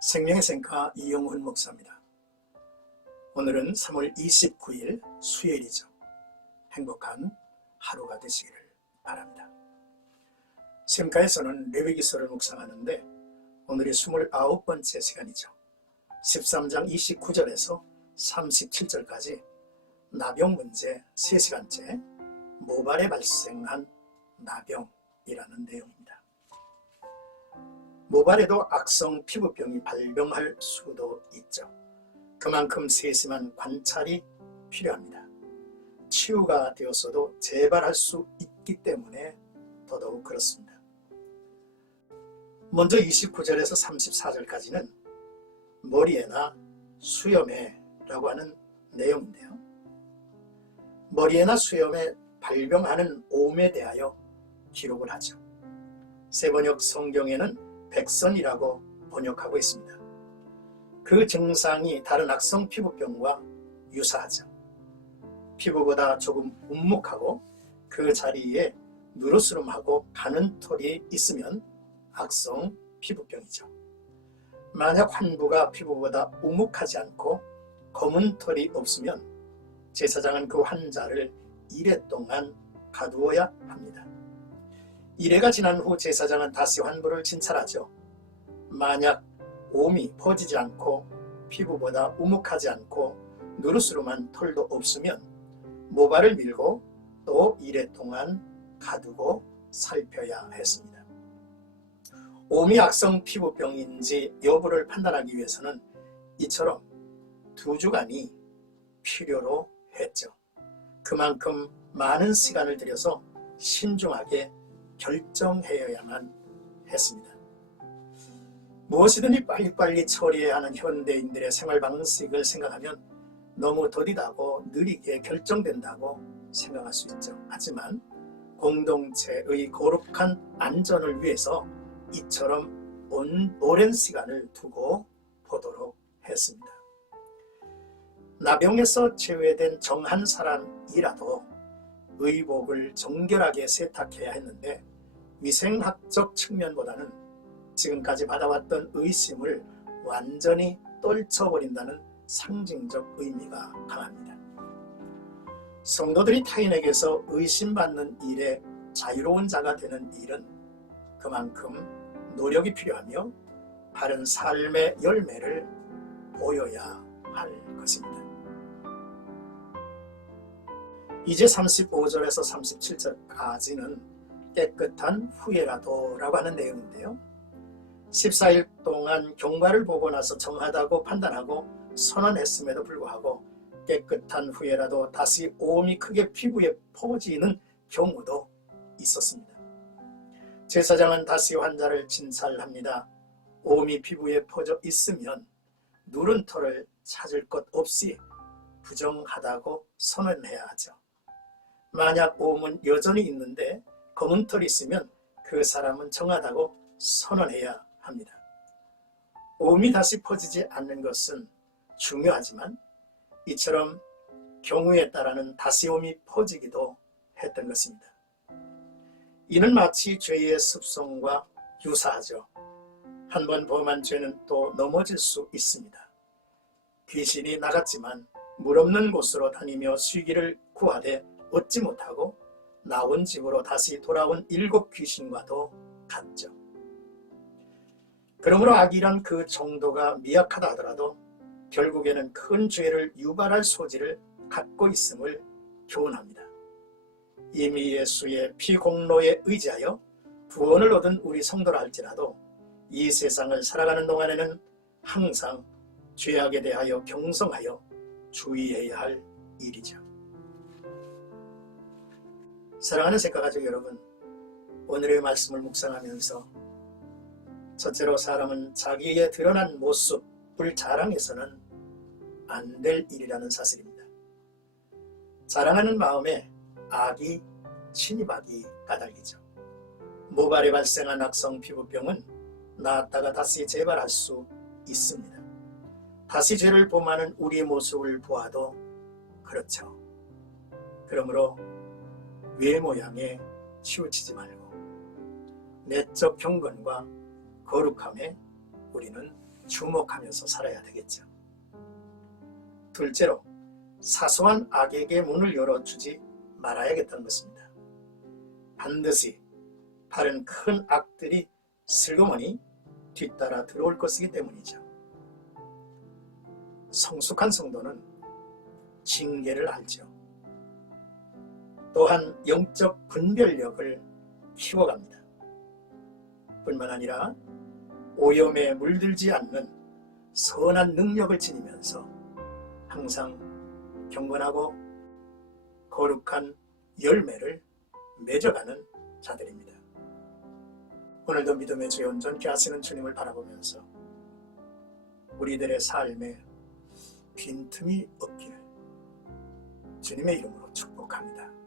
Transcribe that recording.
생명의 생가 이영훈 목사입니다. 오늘은 3월 29일 수요일이죠. 행복한 하루가 되시기를 바랍니다. 생가에서는 레위기서를 묵상하는데 오늘이 29번째 시간이죠. 13장 29절에서 37절까지 나병 문제 3시간째 모발에 발생한 나병이라는 내용입니다. 모발에도 악성 피부병이 발병할 수도 있죠. 그만큼 세심한 관찰이 필요합니다. 치유가 되었어도 재발할 수 있기 때문에 더더욱 그렇습니다. 먼저 29절에서 34절까지는 머리에나 수염에라고 하는 내용인데요. 머리에나 수염에 발병하는 오음에 대하여 기록을 하죠. 세번역 성경에는 백선이라고 번역하고 있습니다. 그 증상이 다른 악성 피부병과 유사하죠. 피부보다 조금 움묵하고 그 자리에 누르스름하고 가는 털이 있으면 악성 피부병이죠. 만약 환부가 피부보다 우묵하지 않고 검은 털이 없으면 제사장은 그 환자를 이래 동안 가두어야 합니다. 이래가 지난 후 제사장은 다시 환부를 진찰하죠. 만약 오음이 퍼지지 않고 피부보다 우묵하지 않고 누르스름한 털도 없으면 모발을 밀고 또 이래 동안 가두고 살펴야 했습니다. 오음이 악성 피부병인지 여부를 판단하기 위해서는 이처럼 2주간이 필요로 했죠. 그만큼 많은 시간을 들여서 신중하게 결정해야만 했습니다. 무엇이든지 빨리빨리 처리해야 하는 현대인들의 생활 방식을 생각하면 너무 더디다고 느리게 결정된다고 생각할 수 있죠. 하지만 공동체의 거룩한 안전을 위해서 이처럼 오랜 시간을 두고 보도록 했습니다. 나병에서 제외된 정한 사람이라도 의복을 정결하게 세탁해야 했는데 위생학적 측면보다는 지금까지 받아왔던 의심을 완전히 떨쳐버린다는 상징적 의미가 강합니다. 성도들이 타인에게서 의심받는 일에 자유로운 자가 되는 일은 그만큼 노력이 필요하며 바른 삶의 열매를 보여야 할 것입니다. 이제 35절에서 37절까지는 깨끗한 후에라도 라고 하는 내용인데요. 14일 동안 경과를 보고 나서 정하다고 판단하고 선언했음에도 불구하고 깨끗한 후에라도 다시 오음이 크게 피부에 퍼지는 경우도 있었습니다. 제사장은 다시 환자를 진찰합니다. 오음이 피부에 퍼져 있으면 누른 털을 찾을 것 없이 부정하다고 선언해야 하죠. 만약 오음은 여전히 있는데 검은 털이 있으면 그 사람은 정하다고 선언해야 합니다. 오음이 다시 퍼지지 않는 것은 중요하지만 이처럼 경우에 따라는 다시 오음이 퍼지기도 했던 것입니다. 이는 마치 죄의 습성과 유사하죠. 한번 범한 죄는 또 넘어질 수 있습니다. 귀신이 나갔지만 물 없는 곳으로 다니며 쉬기를 구하되 얻지 못하고 나온 집으로 다시 돌아온 7 귀신과도 같죠. 그러므로 악이란 그 정도가 미약하다 하더라도 결국에는 큰 죄를 유발할 소지를 갖고 있음을 교훈합니다. 이미 예수의 피공로에 의지하여 구원을 얻은 우리 성도라 할지라도 이 세상을 살아가는 동안에는 항상 죄악에 대하여 경성하여 주의해야 할 일이죠. 사랑하는 생가가족 여러분, 오늘의 말씀을 묵상하면서 첫째로 사람은 자기의 드러난 모습을 자랑해서는 안 될 일이라는 사실입니다. 자랑하는 마음에 악이 침입하기 까닭이죠. 모발에 발생한 악성 피부병은 나았다가 다시 재발할 수 있습니다. 다시 죄를 범하는 우리의 모습을 보아도 그렇죠. 그러므로 외모양에 치우치지 말고 내적 경건과 거룩함에 우리는 주목하면서 살아야 되겠죠. 둘째로, 사소한 악에게 문을 열어주지 말아야겠다는 것입니다. 반드시 다른 큰 악들이 슬그머니 뒤따라 들어올 것이기 때문이죠. 성숙한 성도는 징계를 알죠. 또한 영적 분별력을 키워갑니다. 뿐만 아니라 오염에 물들지 않는 선한 능력을 지니면서 항상 경건하고 거룩한 열매를 맺어가는 자들입니다. 오늘도 믿음의 주에 온전케 하시는 주님을 바라보면서 우리들의 삶에 빈틈이 없기를 주님의 이름으로 축복합니다.